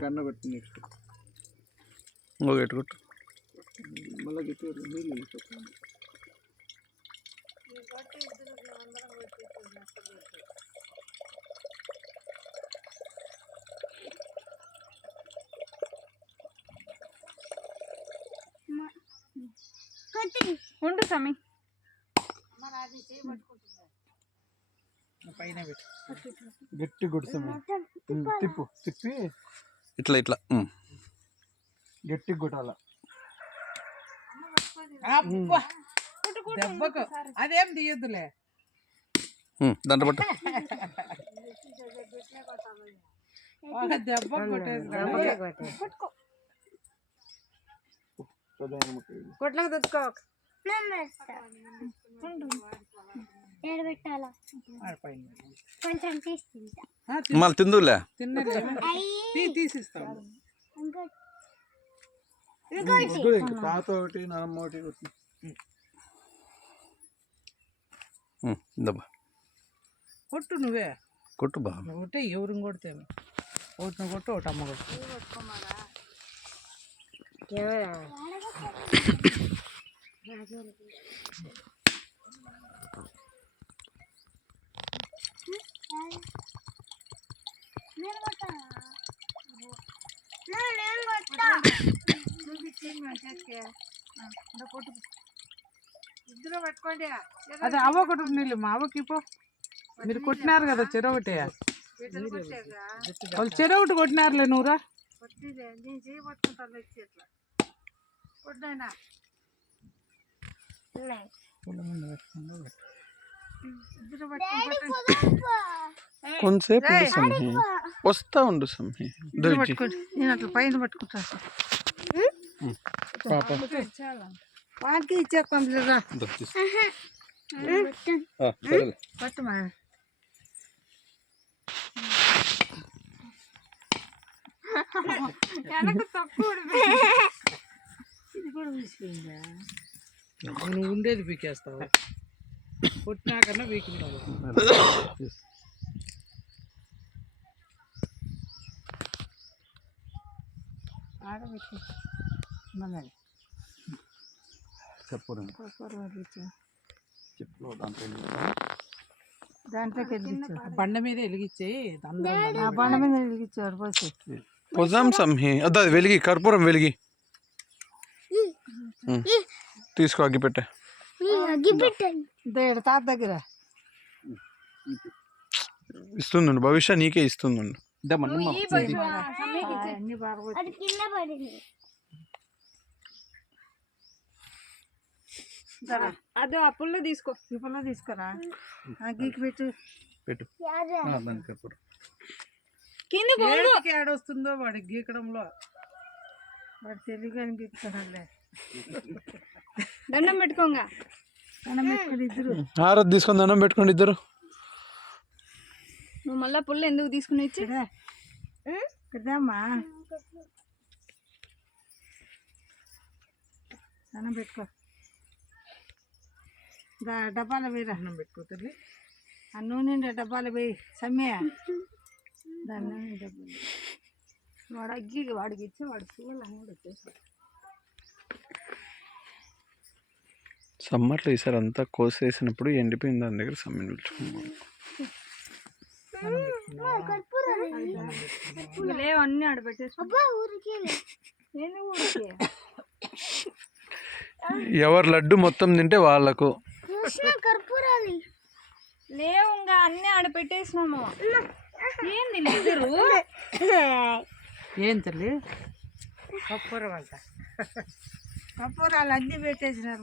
కన్న కొట్టు నెక్స్ట్ కొట్టు మళ్ళీ గట్టి నీళ్ళు ఉండు సమీ పైన గట్టి కొట్టు సమీ తిప్పు తిప్పి ఇట్లా ఇట్లా గట్టి కొట్టాల దెబ్బకు అదేం తీయద్దులే దాంట్లో పట్టు దెబ్బ కొట్లకు తెచ్చుకో కొంచెం తీసుకుంటా మళ్ళీ తిందులే తీసిస్తాం తాత ఒకటి నానమ్మ ఒకటి దబ్బా కొట్టు నువ్వే కొట్టు బాగా ఒకటి ఎవరిని కొడితే ఒకటి నువ్వు కొట్టు ఒకటి అమ్మ కొట్టు ఇద్దరు పట్టుకోండి అదే అవ్వ ఒకటి నీళ్ళు మా అవ్వకి పో మీరు కొట్టినారు కదా చెరొకటి వాళ్ళు చెరొకటి కొట్టినారులే నువ్వురా నేను చేయి పట్టుకుంటాను వచ్చి ఇట్లా కొట్టినా కొంతసేపు ఉండు సమీ వస్తా ఉండు సమీ నేను అట్లా పైన పట్టుకుంటా వానికి ఇచ్చేస్తాం పట్టుమా వెనక తక్కువ ఇది కూడా వీసిపోయిందా నువ్వు ఉండేది పీకేస్తావు కొట్టినాకన్నా వీకినావు ఆడబెట్టు చెప్పు దాంట్లోకి వెలిగించు బండ మీద వెలిగించేయి ఆ బండ మీద వెలిగించాడు పోసి పొజాం సమీ అదా వెలిగి కర్పూరం వెలిగి తీసుకో అగ్గిపెట్టే తాత దగ్గర ఇస్తుందండు భవిష్య నీకే ఇస్తుందండు అదే ఆ పుల్ల తీసుకో ఈ పుల్ల తీసుకోరా గీకి పెట్టు పెట్టు కర్పూరం కింద ఏడొస్తుందో వాడి గీకడంలో వాడు తెలుగు అని గీకుతాడులే దండం పెట్టుకోంగా దండం పెట్టుకుని ఇద్దరు హారతి తీసుకొని దండం పెట్టుకోండి ఇద్దరు నువ్వు మళ్ళా పుల్ల ఎందుకు తీసుకుని వచ్చి కదమ్మా దండం పెట్టుకో డబ్బాలో వేయి అన్నం పెట్టుకోతుంది ఆ నూనె డబ్బాలో వేయి సమ్మె దాన్ని డబ్బాలు వాడు అగ్గి వాడికి ఇచ్చి వాడు సూళ్ళు అన్నీ వచ్చేసి సమ్మర్లో ఈసారి అంతా కోసేసినప్పుడు ఎండిపోయింది దాని దగ్గర సమ్మె లేవు అన్నీ ఆడబెట్టేసి ఎవరు లడ్డు మొత్తం తింటే వాళ్ళకు లేవు ఇంకా అన్నీ ఆడపెట్టేసినాము ఏంది ఇద్దరు ఏం తల్లి కప్పూరం అంట కప్పూరాలు అన్నీ పెట్టేసినారు